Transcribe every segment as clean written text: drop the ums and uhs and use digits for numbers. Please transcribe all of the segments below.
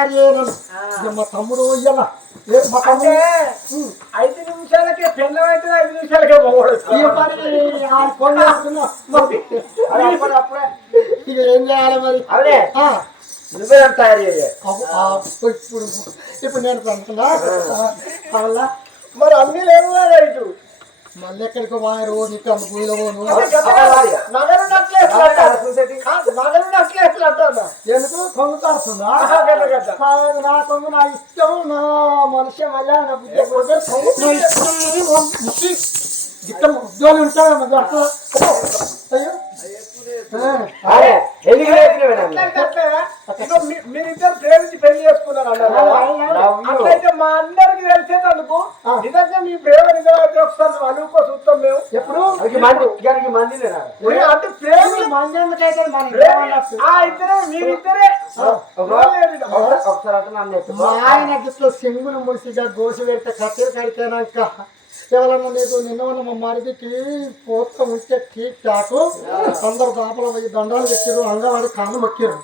తయారు చేయను మా తమ్ముడు ఇయ్యాల మా తమ్ముడు 5 నిమిషాలకే పెళ్ళం అయితే 5 నిమిషాలకే ఇక ఏం చేయాలి మరి అదే నువ్వే తయారు చేయాలి ఇప్పుడు నేను పంటున్నా మరి అన్ని లేవు ఇటు మళ్ళీ ఎక్కడికి పోయారు నీకు గుడిలో పోను నగలు నక్లేసులు అంటున్నా ఎందుకు కొంగు కాస్తుందా నా కొంగు నా ఇష్టం నా మనిషి మళ్ళీ నా ఉద్యోగం ఉంటాడు అయ్యో మీరిద్దరు ప్రేమించి పెళ్లి చేసుకున్నారు అట్లయితే మా అందరికి తెలిసేటందుకు నిజంగా మీ ప్రేమ నిజమైతే ఒకసారి అనుకో చూస్తాం మేము ఎప్పుడు మంది అంటే ప్రేమ ఇద్దరే మీరిద్దరే ఆయన గిట్ల సింగులు ముసిగా గోసి పెడితే కత్తిరి కడితేనాక ఎవరన్నా లేదు నిన్న మా మరిదికి పోతం ఉంటే టీక్ టాకు అందరు దాపల పోయి దండాలు పెట్టారు అంగవాడి కాను మొక్కారు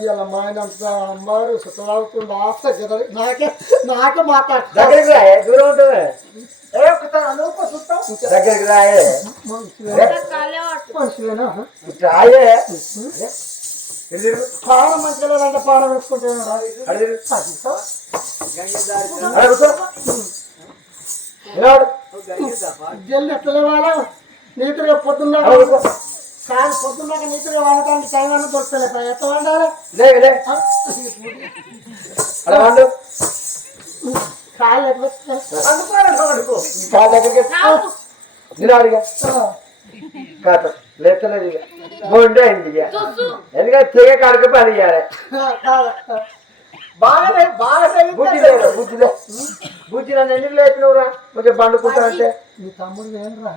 ఇలా మా ఆయన అంత అమ్మారు సుఖలాడుతుండే ఆస్త నాకే మాట్లాడుతున్నా పానం మంచిగా అంటే పానం వేసుకుంటే జల్లి ఎట్లా వాళ్ళ నీతుగా పొద్దున్నాక పొద్దున్నాక నీతుగా వాడటానికి టైం అన్న దొరుకుతలే ఎట్లా వండాలి లేతలేదు బొండే అయింది ఎందుకంటే తెగ కాడికి పని చేయాలి బుద్ధి నన్ను ఎందుకు లేపినవురా కొంచెం పండుకుంటా అంటే నీ తమ్ముడు ఏంట్రా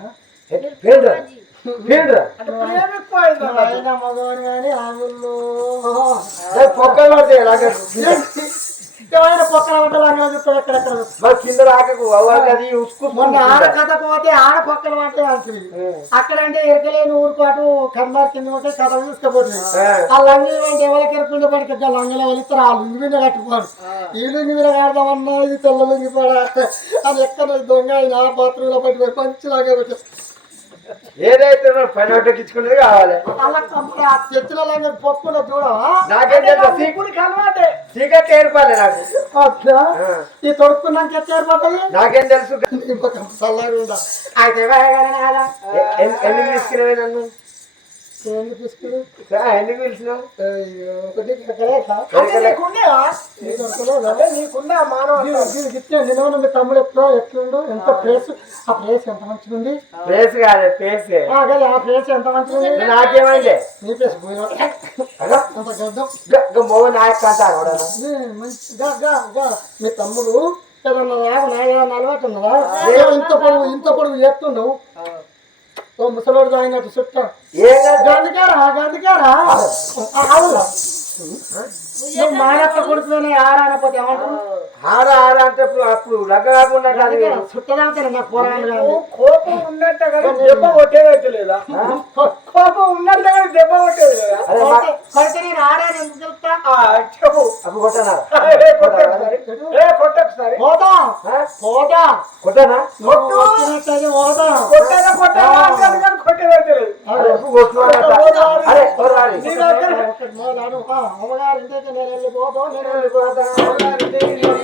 మగవాడు కానీ ఆవుల్లో పొక్కలు పడతాయి పొక్కల పట్టాలి ఎక్కడెక్కడ కింద రాకకు అది మొన్న ఆడ కథ పోతే ఆడ పొక్కలు పడతాయి అంటుంది అక్కడంటే ఎరకలేని ఊరుకోటు కర్మార్ కింద ఉంటే కథ తీసుకుపోతుంది ఆ లంగి ఎవరికి ఎరుకుంటే పడితే లంగలో వెళిస్తారు ఆ లుంగి మీద కట్టుకోవాలి ఈ లుంగి మీద కడదామన్నా ఇది తెల్ల లుంగి పడా అది ఎక్కడ దొంగ ఆ బాత్రూంలో పట్టుకొని మంచిలాగా పెట్టేస్తారు ఏదైతే పని ఒట్టకిచ్చుకునేది కావాలి చెట్టుల లంగా పొక్కున చూడవా నాకేం అలవాటే చీకటి ఏర్పాలి నాకు ఈ తొడుక్కున్నాక ఎట్లా ఏర్పడుతుంది నాకేం తెలుసు చల్లగా అయితే ఎందుకు తీసుకునేవి నన్ను ఎందుకు తీసుకుని ఎందుకు పిలిచినావు నిన్న మీ తమ్ముడు ఎట్లుండు ఎంత ప్లేస్ ఆ ప్లేస్ ఎంత మంచిగా ఉంది ప్లేస్ కాదు ప్లేస్ ఆ ప్లేస్ ఎంత మంచిగా ఉంది నాకేమంటే నీ ప్లేస్ మంచిగా మీ తమ్ముడు ఏదన్నా అలవాటు ఉన్నదా ఇంత పొడుగు చేస్తున్నావు ఓ ముసలోడు తాగినట్టు చుట్టా గందుకారా మానప్ప కొడుకునే ఆరానపోతే ఏమంటారు ఆర అంటే అప్పుడు లగ్గ కాకుండా చుట్టదాకా నాకు పోరాడు కోపం ఉన్నట్ట కానీ దెబ్బ కొట్టేదైతే లేదా కోపం ఉన్నట్ట కానీ దెబ్బ కొట్టేది లేదా కొడితే నేను ఆరాని ఎందుకు చెప్తా చెప్పు అప్పుడు కొట్టనా కొట్టొకసారి పోతా పోతా కొట్టనా పోతా కొట్టేదా కొట్టేదైతే లేదు అమ్మగారు ఇంటికి నేను వెళ్ళిపోతాను నేను వెళ్ళిపోతాను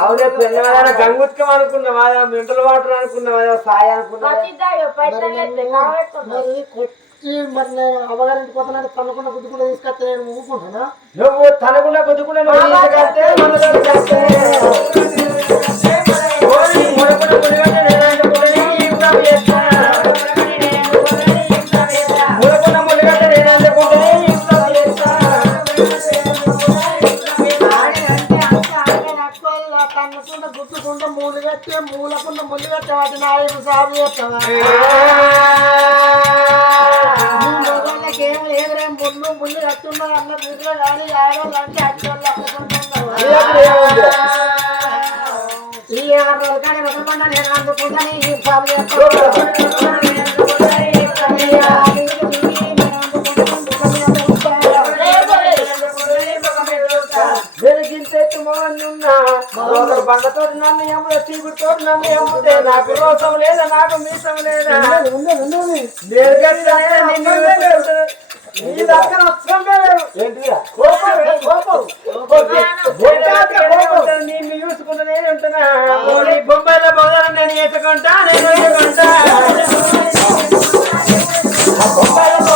అవునే పిల్లవాళ్ళ గంగుత్కం అనుకున్నావా మింటల్ వాటర్ అనుకున్నావా సాయ అనుకున్నా మరి నేను అమ్మగారింటి పోతున్నాను తనకుండా గుద్దుకుండా తీసుకొస్తే నేను ఊరుకుంటున్నా నువ్వు తనకుండా గుద్దుకుండా తీసుకొస్తే తన్నుకుండా గుట్టుకుండా మూలు కట్టి మూలకుండా ముళ్ళు కట్టి వాటి నాయకు సాగు చేస్తావా మొగళ్ళకి ఏం లేదురే ముళ్ళు కట్టున్నా అన్న బిడ్డలు కానీ ఆడవాళ్ళంటే అడ్డోళ్ళు అనుకుంటున్నావు ఈ 6 రోజులు కానీ రకమన్నా నేను అందుకుందని ఈ సాగు బండతో నన్ను ఎమ్ముడే చీపుతో నన్ను ఎమ్ముతే నాకు రోసం లేదా నాకు మీసం లేదా నీ దగ్గర అస్సలే లేదు నిన్ను చూసుకుంటూ నేను ఉంటున్నా బొంబాయిలో బొమ్మలను నేను వేసుకుంటా నేను వేసుకుంటా బొంబాయిలో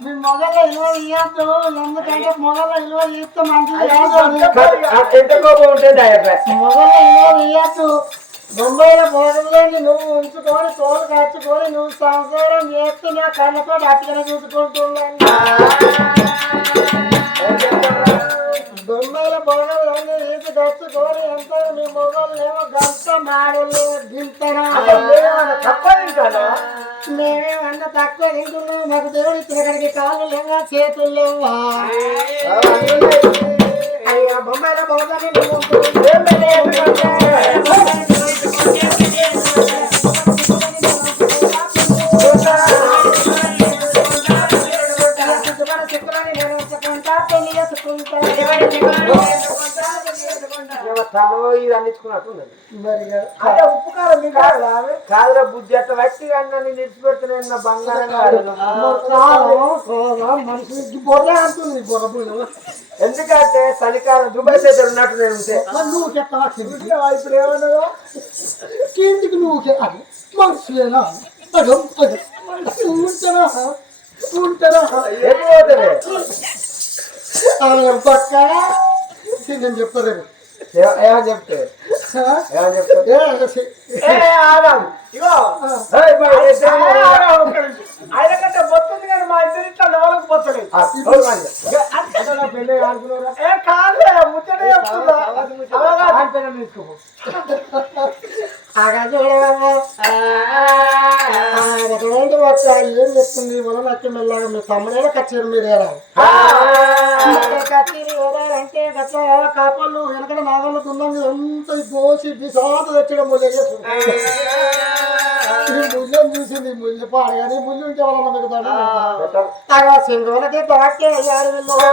మీ మొగల్లో ఇలువ ఇయ్యద్దు ఎందుకంటే మొగల్లో ఇలువ ఇస్తే మంచిది మొగల్లో ఇలువ ఇయ్యద్దు బొంబాయిలో మొగల్లోని నువ్వు ఉంచుకొని తోలు కచ్చుకొని నువ్వు సంసారం చేస్తే నా కళ్ళతో అట్టుగా చూసుకుంటున్నాను బొంబాయిలో మొగల్లోని ఈత కచ్చుకొని ఎంత మీ మొగలు ఏమో గంట మాడలు దింతరా మేమేమన్నా తక్కువ తింటున్నాం మాకు దేవుడు ఇచ్చినక్కడికి కాళ్ళు లేవా చేతులు లేవా అయ్యా బొమ్మాయిలో బొమ్మని ఉప్పుకారం కాదురా బుద్ధి అట్లా వ్యక్తి కానీ నిలిచిపెడుతున్నాయి నా బంగారం మనిషి బొర్ర అంటుంది బొర్ర ఎందుకంటే చలికాలం దుబాయ్ చేతులు ఉన్నట్టు నేను ఉంటే నువ్వు చెప్తావా ఇప్పుడు ఏమన్నా ఇంటికి నువ్వు మనిషినా ఉంటారా పక్కన నేను చెప్తాను ఏమని చెప్తే ఆయన కంటే బొత్తుంది కానీ మా ఇద్దరు ఇట్లా నవలకు బొత్తలేదు కాదు ముచ్చట చెప్తున్నా ఏం చెప్తుంది మనం నచ్చి మెల్లగా మీ తమ్ముడైనా కచ్చేరు మీరేరా కచ్చేరి అంటే కాపాళ్ళు వెనకడ నాగళ్ళు తున్నంగా ఎంత దోసి బిసాత తెచ్చడం ముళ్ళ ముళ్ళని చూసింది ముళ్ళు పాడగానే ముళ్ళు ఉంటే వాళ్ళ మీకు దండ సింగోలకి బాకే అయ్యారు వీళ్ళు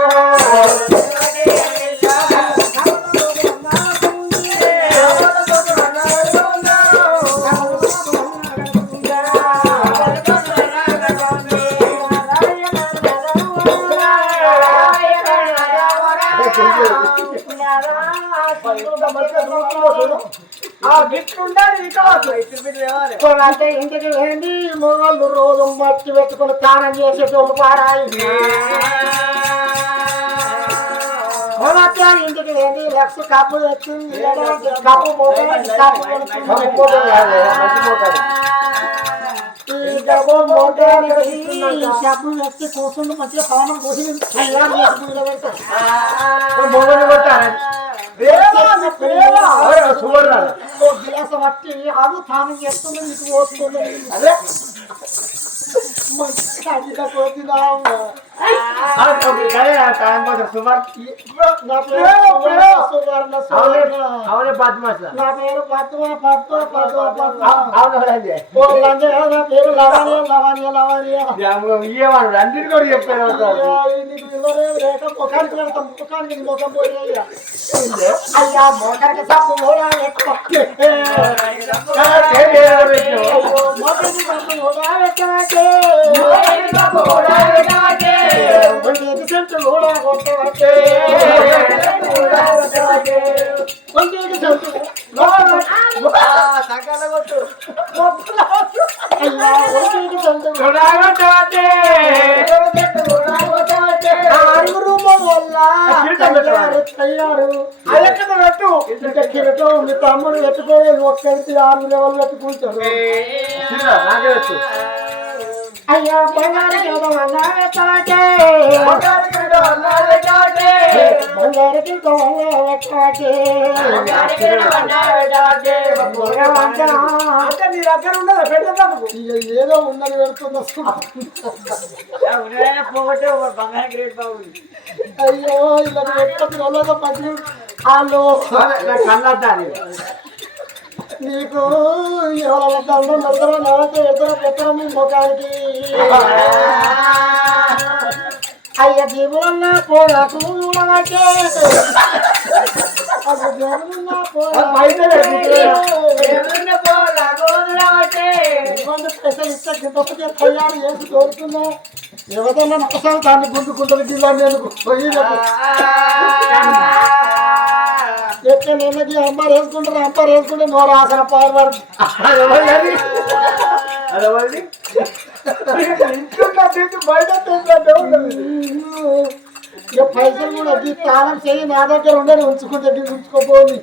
ఇంటికి వెళ్ళి మొగళ్ళు రోజు మట్టి పెట్టుకుని స్నానం చేసేటోళ్ళు పారాయి ఇంటికి వెళ్ళి లక్ష కప్పు వచ్చింది కప్పు షాపు వచ్చి కూర్చుండి మంచిగా పానం కోసి గిలాస పట్టి అది తానం చేస్తుంది నీకు పోస్తుంది అదే అవునే పద్మాస నా పేరు పేరు లవాణ్య ఇవ్వవాడు అందరికీ కూడా చెప్పారు రేఖ ముఖానికి వెళ్తాం ముఖానికి ముఖం పోయి అయ్యా మోటార్కి తప్పు తయ్యారు అయ్యక్కడ పెట్టు ఇంకా కిరటం మీ తమ్ముడు పెట్టుకోలేదు ఒక్కరికి 6 లెవెల్ పెట్టుకుంటారు నాకే పెట్టు అయ్యా బంగారు కిరటం అన్నాడే కాటే బంగారు కిరటం అన్నాడే కాటే అంటే నీ దగ్గర ఉన్నదా పెట్టేందుకు ఏదో ఉన్నది పెడుతున్నా అయ్యో ఇలా ఎక్కడ రోజుగా పది వాళ్ళు నీకు ఎవరి దండం పెడతారో నాకే ఎదురు పెట్టడం మీ ముఖానికి అయ్య జీవులన్నా పోరాకు పైసలు ఇస్తే గింతకే తయారు చేసి దొరుకుతున్నా ఎవరన్నా నష్టం దాన్ని గుంజుకుంటుంది జిల్లా నేను పోయి ఎక్కడ నేను అంబారు వేసుకుంటే నోరు ఆసన పాల్పడుతుంది బయట ఇక పైసలు కూడా తాళం చేయి నా దగ్గర ఉండని ఉంచుకుంటే ఉంచుకోపోని